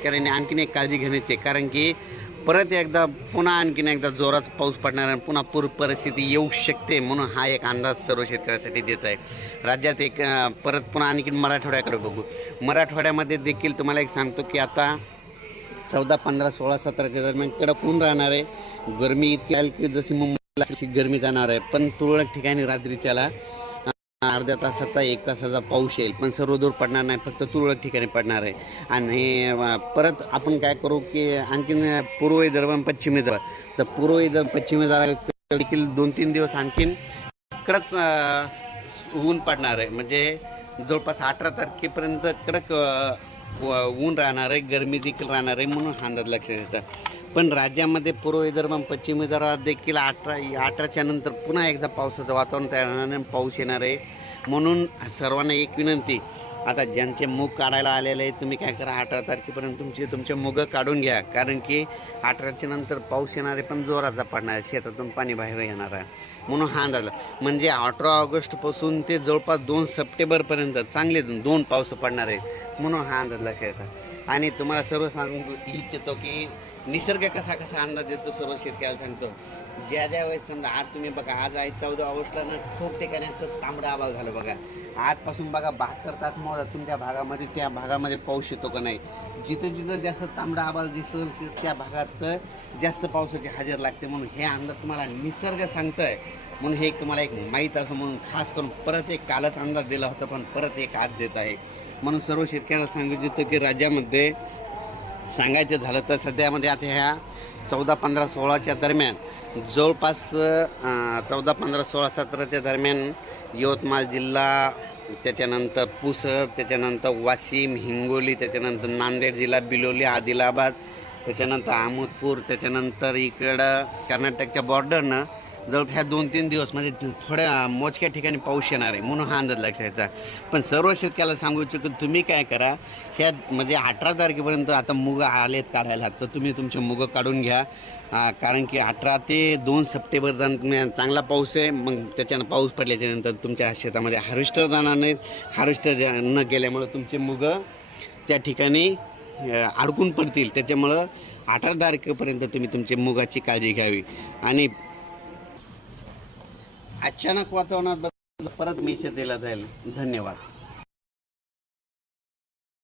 शेतकऱ्यांनी आणखीन एक काळजी घेण्याची, कारण की परत एकदा पुन्हा आणखीन एकदा जोरात पाऊस पडणार आणि पुन्हा पूर परिस्थिती येऊ शकते, म्हणून हा एक अंदाज सर्व शेतकऱ्यांसाठी देत आहे. राज्यात एक परत पुन्हा आणखीन मराठवाड्याकडे बघू. मराठवाड्यामध्ये देखील तुम्हाला एक सांगतो की आता 14, 15, 16, 17च्या दरम्यान कडक ऊन राहणार आहे. गरमी इतकी आहे की जशी मुंबईला अशी गरमी जाणार आहे, पण तुरळक ठिकाणी रात्रीच्याला अर्ध्या तासाचा 1 तासाचा पाऊस येईल, पण सर्वदूर पडणार नाही, फक्त तुरळक ठिकाणी पडणार आहे. आणि परत आपण काय करू की आणखीन पूर्व विदर्भ आणि पश्चिम विदर्भ, तर पूर्व विदर्भ पश्चिम विदर्भ देखील 2-3 दिवस आणखीन कडक ऊन पडणार आहे. म्हणजे जवळपास 18 तारखेपर्यंत कडक ऊन राहणार आहे, गरमी देखील राहणार आहे, म्हणून हा अंदाज लक्षात घ्यायचा. पण राज्यामध्ये पूर्व विदर्भ आणि पश्चिम विदर्भात देखील 18च्या नंतर पुन्हा एकदा पावसाचं वातावरण तयार होणार आहे, पाऊस येणार आहे. म्हणून सर्वांना एक विनंती, आता ज्यांचे मूग काढायला आलेले आहे तुम्ही काय करा, 18 तारखेपर्यंत तुमचे मूग काढून घ्या, कारण की 18च्या नंतर पाऊस येणार आहे, पण जोराचा पडणार आहे, शेतातून पाणी बाहेर येणार आहे. म्हणून हा अंदाज, म्हणजे 18 ऑगस्टपासून ते जवळपास 2 सप्टेंबरपर्यंत चांगले 2 पाऊस पडणार आहेत, म्हणून हा अंदाज लक्षात येतात. आणि तुम्हाला सर्व सांगू इच्छितो की निसर्ग कसा अंदाज देतो सर्व शेतकऱ्याला सांगतो. ज्या वेळेस समजा आज तुम्ही बघा, आज आहे 14 ऑगस्टला ना, खूप ठिकाणी असं तांबडं आभाळ झालं बघा. आजपासून बघा 72 तास मोजा तुमच्या भागामध्ये, त्या भागामध्ये पाऊस येतो का नाही. जिथं जास्त तांबडा आभाळ दिसेल त्या भागात जास्त पावसाची हजेरी लागते, म्हणून हे अंदाज तुम्हाला निसर्ग सांगतोय. म्हणून हे तुम्हाला एक माहीत असं म्हणून खास करून परत एक कालच अंदाज दिला होता, पण परत एक आज देत आहे. म्हणून सर्व शेतकऱ्यांना सांगू इच्छितो की राज्यामध्ये सांगायचं झालं तर सध्यामध्ये आता ह्या 14, 15, 16च्या दरम्यान जवळपास 14, 15, 16, 17च्या दरम्यान यवतमाळ जिल्हा, त्याच्यानंतर पुसद, त्याच्यानंतर वाशिम, हिंगोली, त्याच्यानंतर नांदेड जिल्हा, बिलोली, आदिलाबाद, त्याच्यानंतर अहमदपूर, त्याच्यानंतर इकडं कर्नाटकच्या बॉर्डरनं जवळपास ह्या 2-3 दिवस म्हणजे थोड्या मोजक्या ठिकाणी पाऊस येणार आहे, म्हणून हा अंदाज लक्षात घ्यायचा. पण सर्व शेतकऱ्याला सांगू इच्छितो की तुम्ही काय करा, ह्या म्हणजे 18 तारखेपर्यंत आता मुग आलेत काढायला, तर तुम्ही तुमचे मुग काढून घ्या, कारण की 18 ते 2 सप्टेंबर दरम्यान चांगला पाऊस आहे. मग त्याच्यानं पाऊस पडल्याच्यानंतर तुमच्या शेतामध्ये हार्वेस्टर जाणार नाही, हार्वेस्टर न गेल्यामुळं तुमचे मुग त्या ठिकाणी अडकून पडतील. त्याच्यामुळं 18 तारखेपर्यंत तुम्ही तुमच्या मुगाची काळजी घ्यावी. आणि अचानक वातावरणात परत मेसेज दिला जाईल. धन्यवाद.